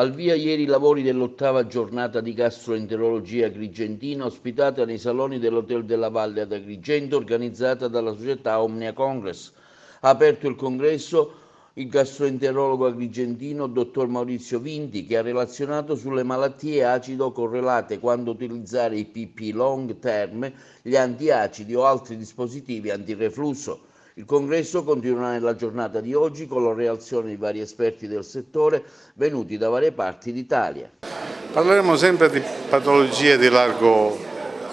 Al via ieri i lavori dell'8ª giornata di gastroenterologia agrigentina ospitata nei saloni dell'Hotel della Valle ad Agrigento, organizzata dalla società Omnia Congress. Ha aperto il congresso il gastroenterologo agrigentino dottor Maurizio Vinti, che ha relazionato sulle malattie acido correlate quando utilizzare i PP long term, gli antiacidi o altri dispositivi antireflusso. Il congresso continuerà nella giornata di oggi con la relazione di vari esperti del settore venuti da varie parti d'Italia. Parleremo sempre di patologie di largo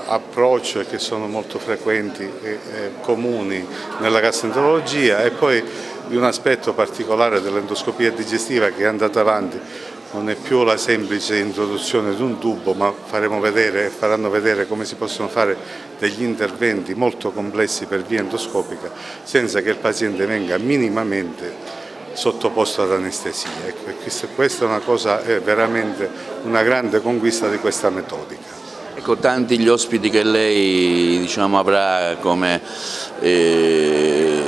approccio e che sono molto frequenti e comuni nella gastroenterologia, e poi di un aspetto particolare dell'endoscopia digestiva che è andata avanti. Non è più la semplice introduzione di un tubo, ma faranno vedere come si possono fare degli interventi molto complessi per via endoscopica senza che il paziente venga minimamente sottoposto ad anestesia. Questa è una cosa, è veramente una grande conquista di questa metodica. Ecco, tanti gli ospiti che lei avrà come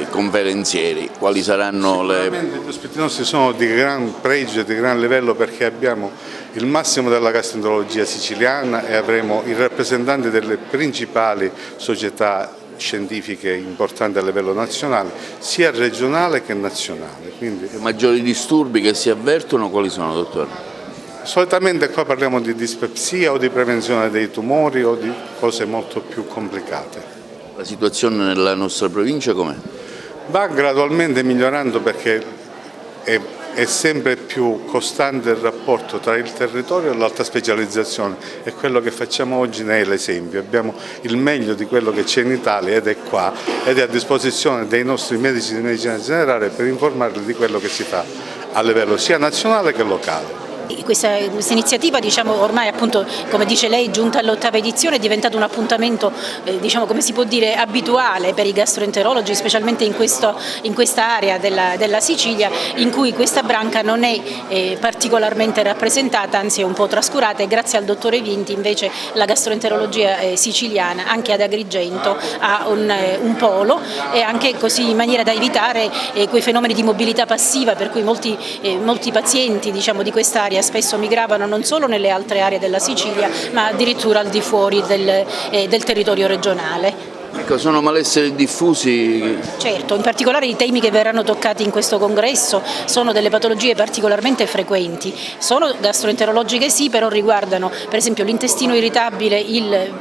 conferenzieri, quali saranno le... Gli ospiti nostri sono di gran pregio e di gran livello, perché abbiamo il massimo della gastroenterologia siciliana e avremo i rappresentanti delle principali società scientifiche importanti a livello nazionale, sia regionale che nazionale. Quindi... I maggiori disturbi che si avvertono quali sono, dottore? Solitamente qua parliamo di dispepsia o di prevenzione dei tumori o di cose molto più complicate. La situazione nella nostra provincia com'è? Va gradualmente migliorando, perché è sempre più costante il rapporto tra il territorio e l'alta specializzazione, e quello che facciamo oggi ne è l'esempio. Abbiamo il meglio di quello che c'è in Italia ed è qua, ed è a disposizione dei nostri medici di medicina generale per informarli di quello che si fa a livello sia nazionale che locale. Questa iniziativa, ormai appunto, come dice lei, giunta all'8ª edizione, è diventato un appuntamento come si può dire, abituale per i gastroenterologi, specialmente in questa area della Sicilia, in cui questa branca non è particolarmente rappresentata, anzi è un po' trascurata, e grazie al dottore Vinti invece la gastroenterologia siciliana anche ad Agrigento ha un polo, e anche così in maniera da evitare quei fenomeni di mobilità passiva per cui molti pazienti di quest'area spesso migravano non solo nelle altre aree della Sicilia, ma addirittura al di fuori del territorio regionale. Ecco, sono malesseri diffusi? Certo, in particolare i temi che verranno toccati in questo congresso sono delle patologie particolarmente frequenti. Sono gastroenterologiche sì, però riguardano per esempio l'intestino irritabile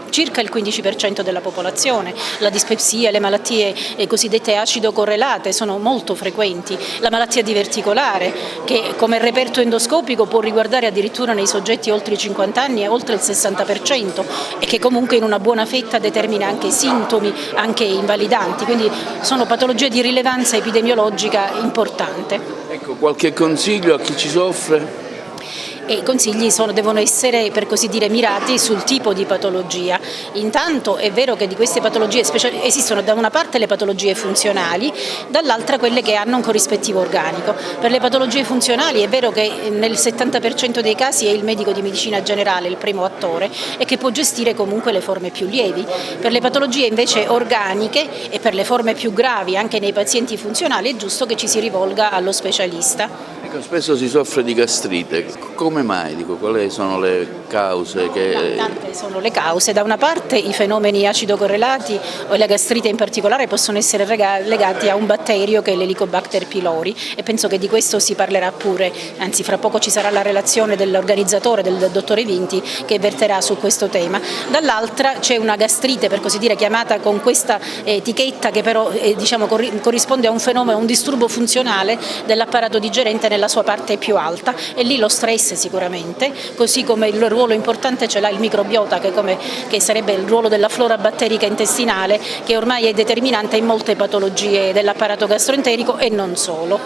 circa il 15% della popolazione, la dispepsia, le malattie cosiddette acido correlate sono molto frequenti, la malattia diverticolare che come reperto endoscopico può riguardare addirittura nei soggetti oltre i 50 anni e oltre il 60%, e che comunque in una buona fetta determina anche sintomi anche invalidanti, quindi sono patologie di rilevanza epidemiologica importante. Ecco, qualche consiglio a chi ci soffre? E i consigli devono essere, per così dire, mirati sul tipo di patologia. Intanto è vero che di queste patologie esistono da una parte le patologie funzionali, dall'altra quelle che hanno un corrispettivo organico. Per le patologie funzionali è vero che nel 70% dei casi è il medico di medicina generale il primo attore e che può gestire comunque le forme più lievi. Per le patologie invece organiche e per le forme più gravi anche nei pazienti funzionali è giusto che ci si rivolga allo specialista. Ecco, spesso si soffre di gastrite, come mai? Quali sono le cause? Tante sono le cause, da una parte i fenomeni acido correlati o la gastrite in particolare possono essere legati a un batterio che è l'Helicobacter pylori, e penso che di questo si parlerà pure, anzi fra poco ci sarà la relazione dell'organizzatore, del dottore Vinti, che verterà su questo tema. Dall'altra c'è una gastrite, per così dire, chiamata con questa etichetta, che però corrisponde a un fenomeno, a un disturbo funzionale dell'apparato digerente nella sua parte più alta, e lì lo stress sicuramente, così come il ruolo importante ce l'ha il microbiota, che sarebbe il ruolo della flora batterica intestinale, che ormai è determinante in molte patologie dell'apparato gastroenterico e non solo.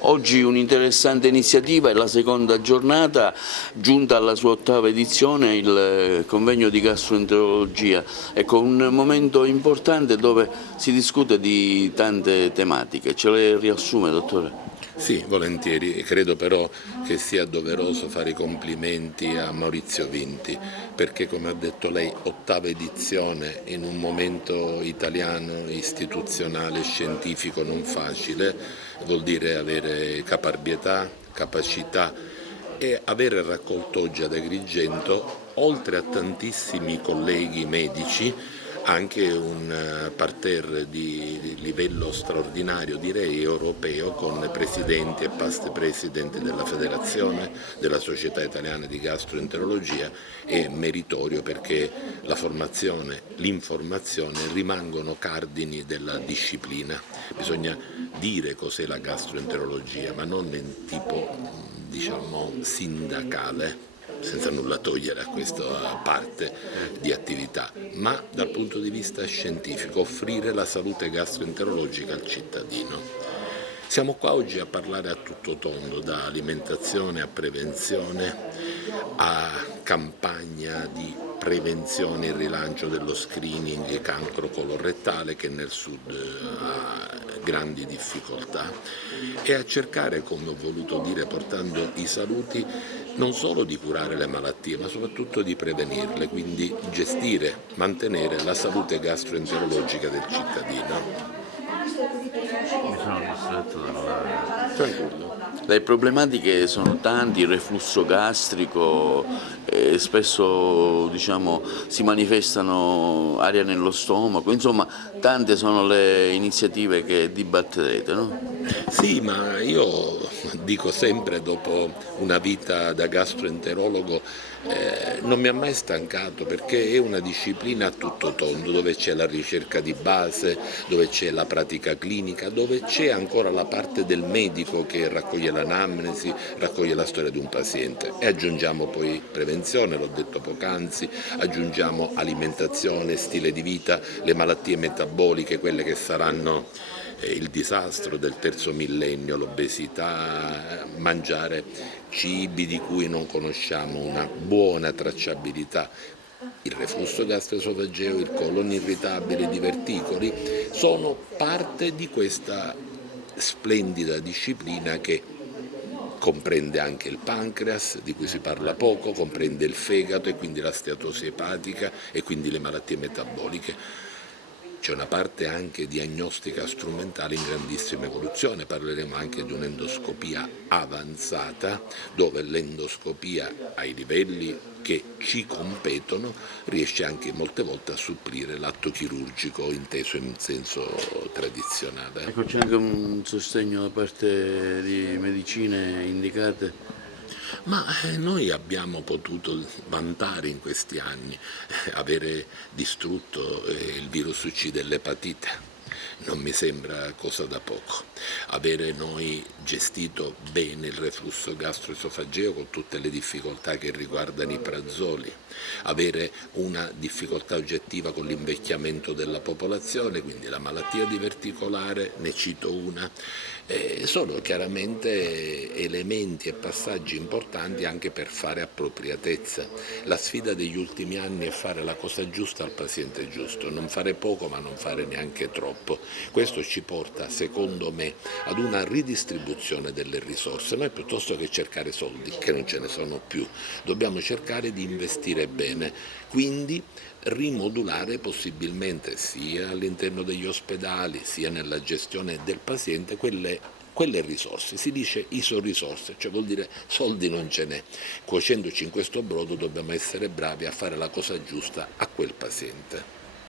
Oggi un'interessante iniziativa, è la seconda giornata, giunta alla sua 8ª edizione il convegno di gastroenterologia. Ecco, un momento importante dove si discute di tante tematiche. Ce le riassume, dottore? Sì, volentieri. Credo però che sia doveroso fare i complimenti a Maurizio Vinti, perché come ha detto lei, 8ª edizione in un momento italiano, istituzionale, scientifico non facile, vuol dire avere caparbietà, capacità e avere raccolto oggi ad Agrigento, oltre a tantissimi colleghi medici, anche un parterre di livello straordinario, direi europeo, con presidenti e past presidenti della Federazione, della Società Italiana di Gastroenterologia. È meritorio perché la formazione, l'informazione rimangono cardini della disciplina. Bisogna dire cos'è la gastroenterologia, ma non in tipo, diciamo, sindacale, senza nulla togliere a questa parte di attività, ma dal punto di vista scientifico, offrire la salute gastroenterologica al cittadino. Siamo qua oggi a parlare a tutto tondo, da alimentazione a prevenzione, a campagna di prevenzione e rilancio dello screening di cancro colorettale, che nel sud ha grandi difficoltà, e a cercare, come ho voluto dire, portando i saluti, non solo di curare le malattie, ma soprattutto di prevenirle, quindi gestire, mantenere la salute gastroenterologica del cittadino. Mi sono distratto tranquillo. Le problematiche sono tanti, il reflusso gastrico, spesso diciamo, si manifestano aria nello stomaco, insomma tante sono le iniziative che dibatterete, no? Sì, ma io dico sempre, dopo una vita da gastroenterologo, non mi ha mai stancato, perché è una disciplina a tutto tondo, dove c'è la ricerca di base, dove c'è la pratica clinica, dove c'è ancora la parte del medico che raccoglie l'anamnesi, raccoglie la storia di un paziente, e aggiungiamo poi prevenzione, l'ho detto poc'anzi, aggiungiamo alimentazione, stile di vita, le malattie metaboliche, quelle che saranno il disastro del terzo millennio, l'obesità, mangiare cibi di cui non conosciamo una buona tracciabilità, il reflusso gastroesofageo, il colon irritabile, i diverticoli, sono parte di questa splendida disciplina che comprende anche il pancreas, di cui si parla poco, comprende il fegato e quindi la steatosi epatica e quindi le malattie metaboliche. C'è una parte anche diagnostica strumentale in grandissima evoluzione, parleremo anche di un'endoscopia avanzata, dove l'endoscopia ai livelli che ci competono riesce anche molte volte a supplire l'atto chirurgico inteso in senso tradizionale. Ecco, c'è anche un sostegno da parte di medicine indicate? Ma noi abbiamo potuto vantare in questi anni, avere distrutto il virus C dell'epatite. Non mi sembra cosa da poco. Avere noi gestito bene il reflusso gastroesofageo con tutte le difficoltà che riguardano i prazoli, avere una difficoltà oggettiva con l'invecchiamento della popolazione, quindi la malattia diverticolare, ne cito una, sono chiaramente elementi e passaggi importanti anche per fare appropriatezza. La sfida degli ultimi anni è fare la cosa giusta al paziente giusto, non fare poco ma non fare neanche troppo. Questo ci porta, secondo me, ad una ridistribuzione delle risorse. Noi, piuttosto che cercare soldi, che non ce ne sono più, dobbiamo cercare di investire bene, quindi rimodulare possibilmente sia all'interno degli ospedali sia nella gestione del paziente quelle risorse. Si dice iso-risorse, cioè vuol dire soldi non ce n'è. Cuocendoci in questo brodo dobbiamo essere bravi a fare la cosa giusta a quel paziente.